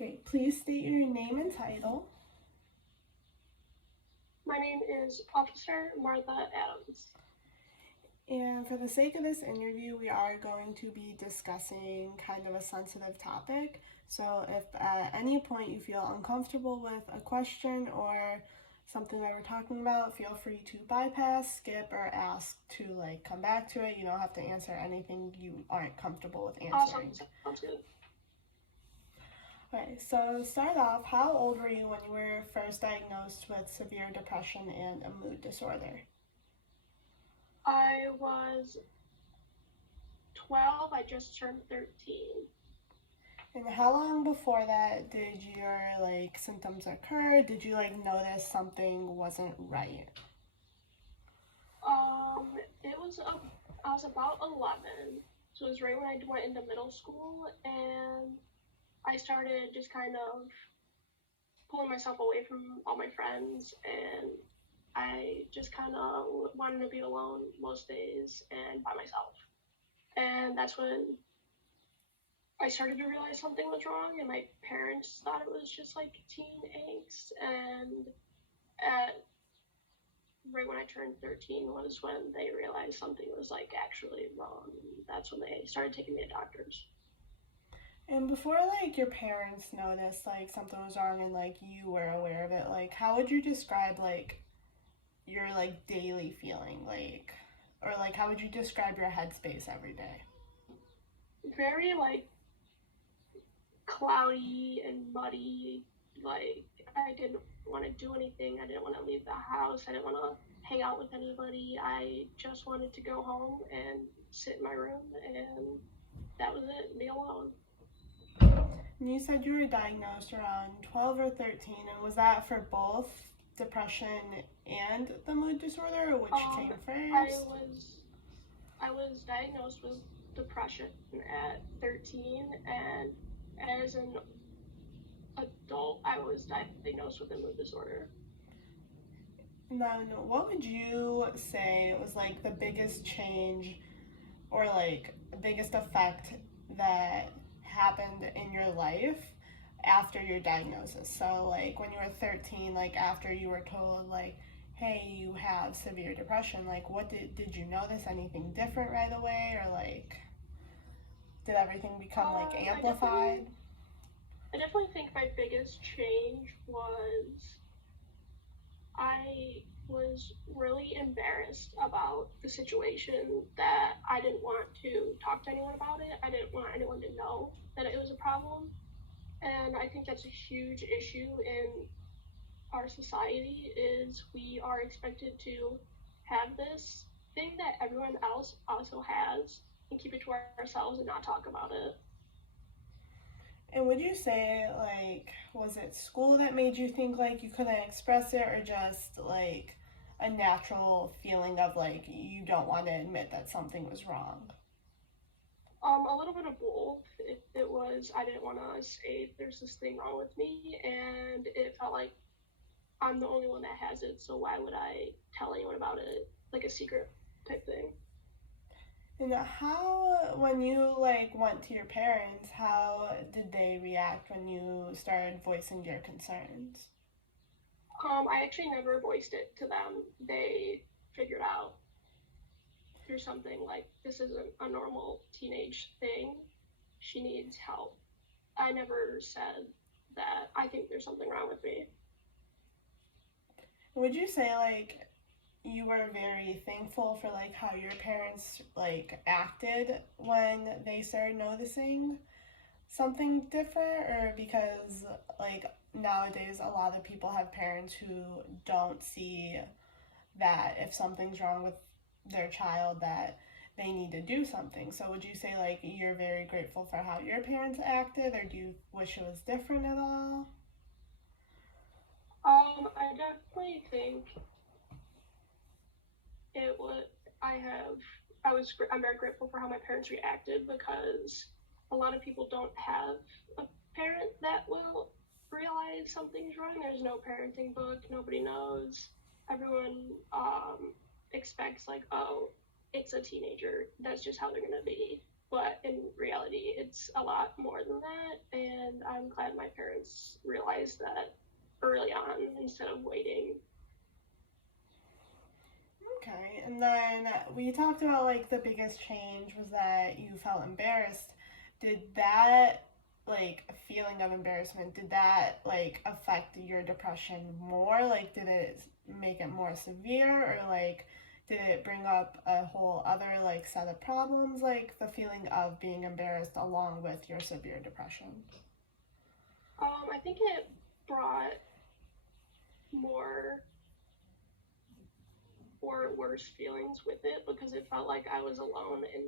Okay, please state your name and title. My name is Officer Martha Adams. And for the sake of this interview, we are going to be discussing kind of a sensitive topic. So if at any point you feel uncomfortable with a question or something that we're talking about, feel free to bypass, skip, or ask to come back to it. You don't have to answer anything you aren't comfortable with answering. Awesome. Sounds good. Okay, so to start off, how old were you when you were first diagnosed with severe depression and a mood disorder? I was 12. I just turned 13. And how long before that did your symptoms occur? Did you notice something wasn't right? I was about 11. So it was right when I went into middle school, and I started just kind of pulling myself away from all my friends, and I just kind of wanted to be alone most days and by myself. And that's when I started to realize something was wrong, and my parents thought it was just like teen angst. And right when I turned 13 was when they realized something was actually wrong. And that's when they started taking me to doctors. And before your parents noticed something was wrong and you were aware of it, how would you describe your daily feeling or how would you describe your headspace every day? Very cloudy and muddy. I didn't want to do anything. I didn't want to leave the house. I didn't want to hang out with anybody. I just wanted to go home and sit in my room, and that was it, be alone. And you said you were diagnosed around 12 or 13, and was that for both depression and the mood disorder, or which came first? I was diagnosed with depression at 13, and as an adult, I was diagnosed with a mood disorder. Now, what would you say was the biggest change or the biggest effect that happened in your life after your diagnosis? So when you were 13, after you were told hey, you have severe depression, what did you notice anything different right away, or did everything become amplified? I definitely think my biggest change was I was really embarrassed about the situation, that I didn't want to talk to anyone about it. I didn't want anyone to know that it was a problem. And I think that's a huge issue in our society, is we are expected to have this thing that everyone else also has and keep it to ourselves and not talk about it. And would you say, was it school that made you think you couldn't express it, or just a natural feeling of you don't want to admit that something was wrong? A little bit of both. It was, I didn't want to say there's this thing wrong with me, and it felt like I'm the only one that has it, so why would I tell anyone about it, like a secret type thing. And how, when you went to your parents, how did they react when you started voicing your concerns? I actually never voiced it to them. They figured out there's something, this isn't a normal teenage thing. She needs help. I never said that I think there's something wrong with me. Would you say you were very thankful for how your parents acted when they started noticing something different, or because nowadays a lot of people have parents who don't see that if something's wrong with their child that they need to do something? So would you say you're very grateful for how your parents acted, or do you wish it was different at all? I definitely think it was. I'm very grateful for how my parents reacted, because a lot of people don't have a parent that will realize something's wrong. There's no parenting book. Nobody knows. Everyone expects oh, it's a teenager. That's just how they're gonna be. but in reality, it's a lot more than that, and I'm glad my parents realized that early on instead of waiting. Okay, and then we talked about like the biggest change was that you felt embarrassed. Did that like feeling of embarrassment, did that like affect your depression more? Like did it make it more severe, or like did it bring up a whole other like set of problems, like the feeling of being embarrassed along with your severe depression? I think it brought more or worse feelings with it because it felt like I was alone and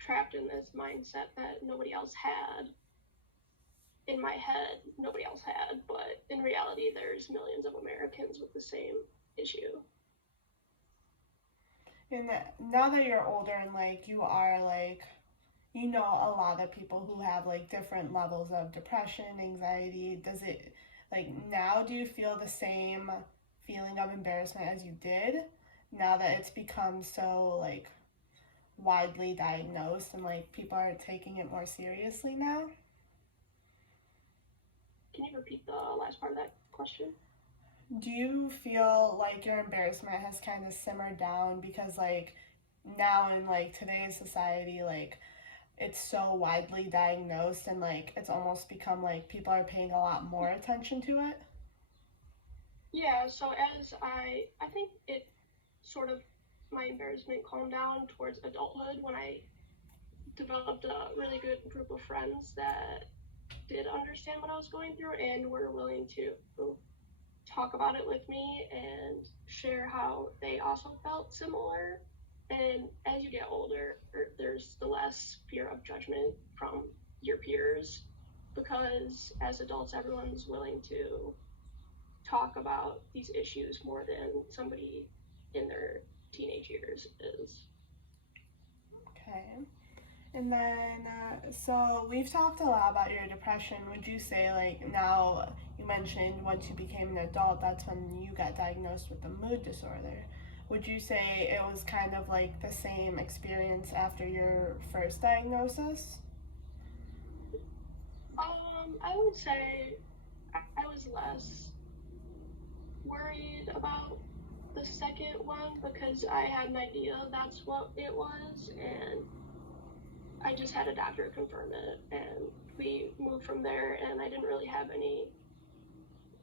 trapped in this mindset that nobody else had. In my head, nobody else had, but in reality, there's millions of Americans with the same issue. And now that you're older and like you are like you know a lot of people who have like different levels of depression, anxiety, does it like now do you feel the same feeling of embarrassment as you did now that it's become so like widely diagnosed and like people are taking it more seriously now? Can you repeat the last part of that question? Do you feel like your embarrassment has kind of simmered down because like now in like today's society like it's so widely diagnosed and like it's almost become like people are paying a lot more attention to it? Yeah, so as I think it sort of, my embarrassment calmed down towards adulthood when I developed a really good group of friends that did understand what I was going through and were willing to talk about it with me and share how they also felt similar. And as you get older, there's the less fear of judgment from your peers because as adults, everyone's willing to talk about these issues more than somebody in their teenage years is. Okay. And then, so we've talked a lot about your depression. Would you say, like, now you mentioned once you became an adult, that's when you got diagnosed with a mood disorder. Would you say it was kind of like the same experience after your first diagnosis? I would say I was less worried about the second one because I had an idea that's what it was, and I just had a doctor confirm it, and we moved from there, and I didn't really have any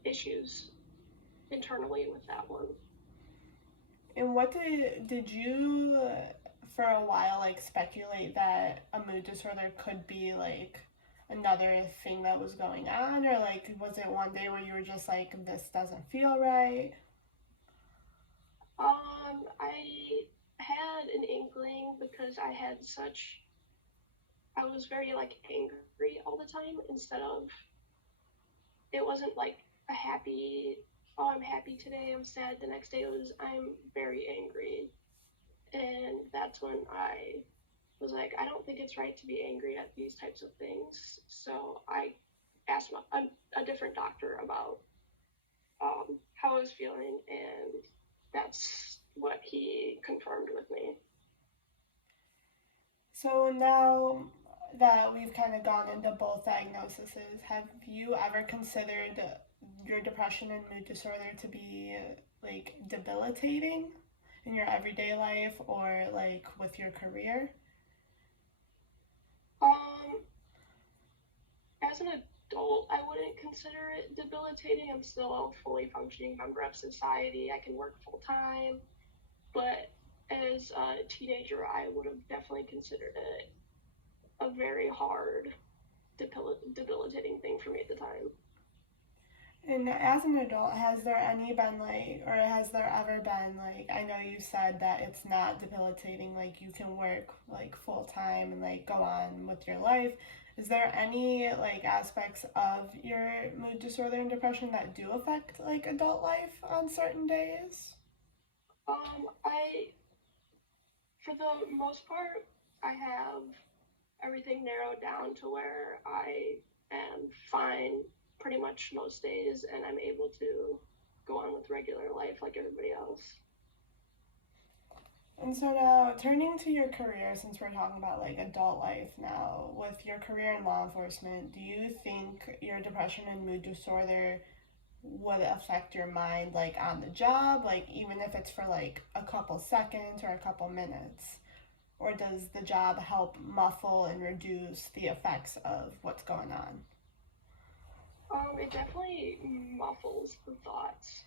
issues internally with that one. And what did you for a while like speculate that a mood disorder could be like another thing that was going on, or like was it one day where you were just like this doesn't feel right? I had an inkling because I was very like angry all the time instead of, it wasn't like a happy, oh, I'm happy today, I'm sad the next day. It was, I'm very angry. And that's when I was like, I don't think it's right to be angry at these types of things. So I asked a different doctor about how I was feeling, and that's what he confirmed with me. So now that we've kind of gone into both diagnoses, have you ever considered your depression and mood disorder to be like debilitating in your everyday life or like with your career? Um, as an adult, I wouldn't consider it debilitating. I'm still a fully functioning member of society. I can work full time, but as a teenager, I would have definitely considered it a very hard, debilitating thing for me at the time. And as an adult, has there any been like, or has there ever been like, I know you said that it's not debilitating, like you can work like full time and like go on with your life. Is there any like aspects of your mood disorder and depression that do affect like adult life on certain days? I, for the most part, I have everything narrowed down to where I am fine pretty much most days and I'm able to go on with regular life like everybody else. And so now, turning to your career, since we're talking about like adult life now, with your career in law enforcement, do you think your depression and mood disorder would affect your mind like on the job, like even if it's for like a couple seconds or a couple minutes? Or does the job help muffle and reduce the effects of what's going on? It definitely muffles the thoughts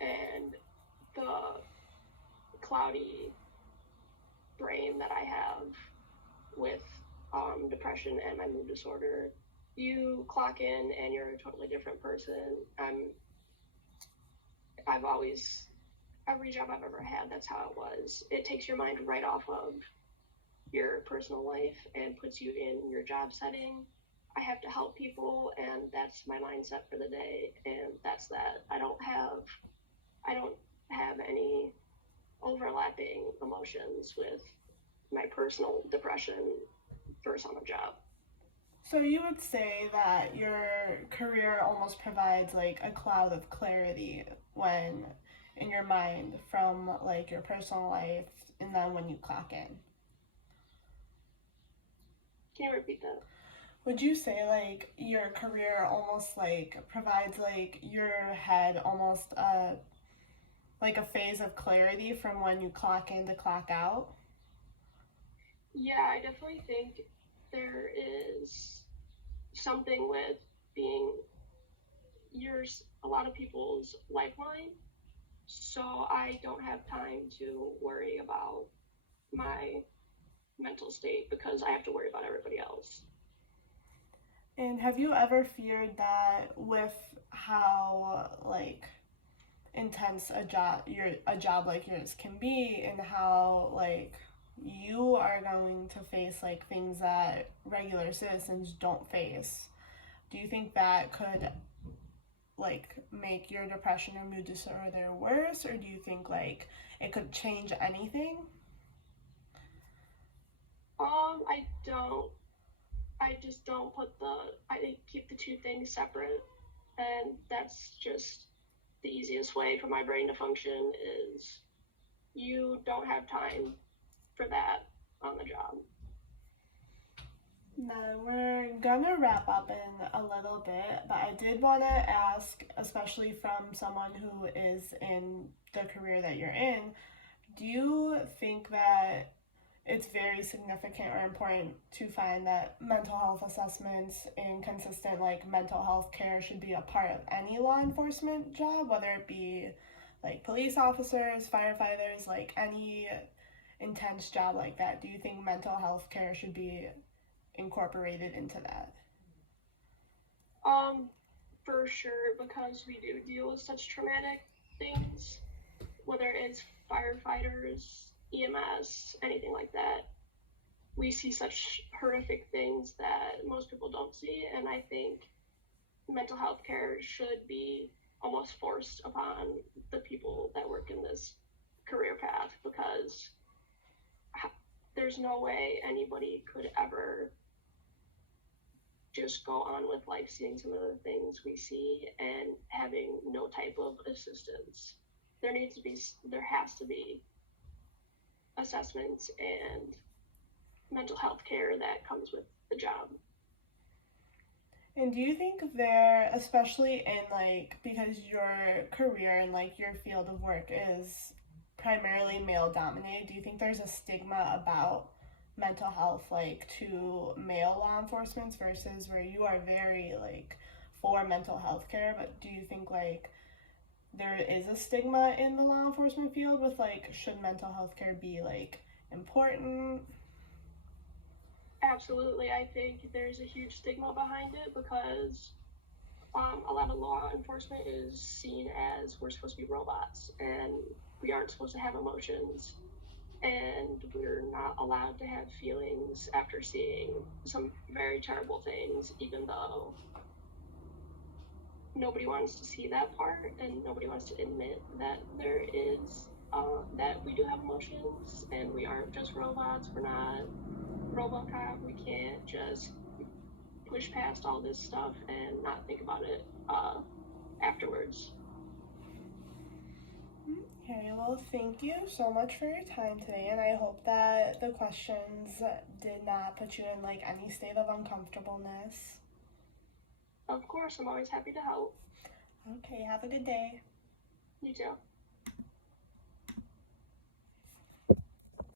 and the cloudy brain that I have with depression and my mood disorder. You clock in and you're a totally different person. I've always, every job I've ever had, that's how it was. It takes your mind right off of your personal life and puts you in your job setting. I have to help people, and that's my mindset for the day, and that's that. I don't have any overlapping emotions with my personal depression versus on the job. So you would say that your career almost provides like a cloud of clarity when in your mind from like your personal life and then when you clock in. Can you repeat that? Would you say like your career almost like provides like your head almost like a phase of clarity from when you clock in to clock out? Yeah, I definitely think there is something with being yours, a lot of people's lifeline. So I don't have time to worry about my mental state because I have to worry about everybody else. And have you ever feared that with how like intense a job like yours can be and how like you are going to face like things that regular citizens don't face? Do you think that could like make your depression or mood disorder worse, or do you think like it could change anything? I don't. I just don't put the. I keep the two things separate, and that's just the easiest way for my brain to function. Is you don't have time for that on the job. No, we're gonna wrap up in a little bit, but I did want to ask, especially from someone who is in the career that you're in, do you think that it's very significant or important to find that mental health assessments and consistent like mental health care should be a part of any law enforcement job, whether it be like police officers, firefighters, like any intense job like that? Do you think mental health care should be incorporated into that? Um, for sure, because we do deal with such traumatic things, whether it's firefighters, EMS, anything like that. We see such horrific things that most people don't see, and I think mental health care should be almost forced upon the people that work in this career path because there's no way anybody could ever just go on with life seeing some of the things we see and having no type of assistance. There has to be assessments and mental health care that comes with the job. And do you think there, especially in like, because your career and like your field of work is primarily male dominated, do you think there's a stigma about mental health like to male law enforcement versus where you are very like for mental health care, but do you think like there is a stigma in the law enforcement field with like should mental health care be like important? Absolutely, I think there's a huge stigma behind it because a lot of law enforcement is seen as we're supposed to be robots and we aren't supposed to have emotions and we're not allowed to have feelings after seeing some very terrible things, even though nobody wants to see that part and nobody wants to admit that there is that we do have emotions and we aren't just robots. We're not RoboCop. We can't just push past all this stuff and not think about it afterwards. Okay, well, thank you so much for your time today, and I hope that the questions did not put you in like any state of uncomfortableness. Of course, I'm always happy to help. Okay, have a good day. You too.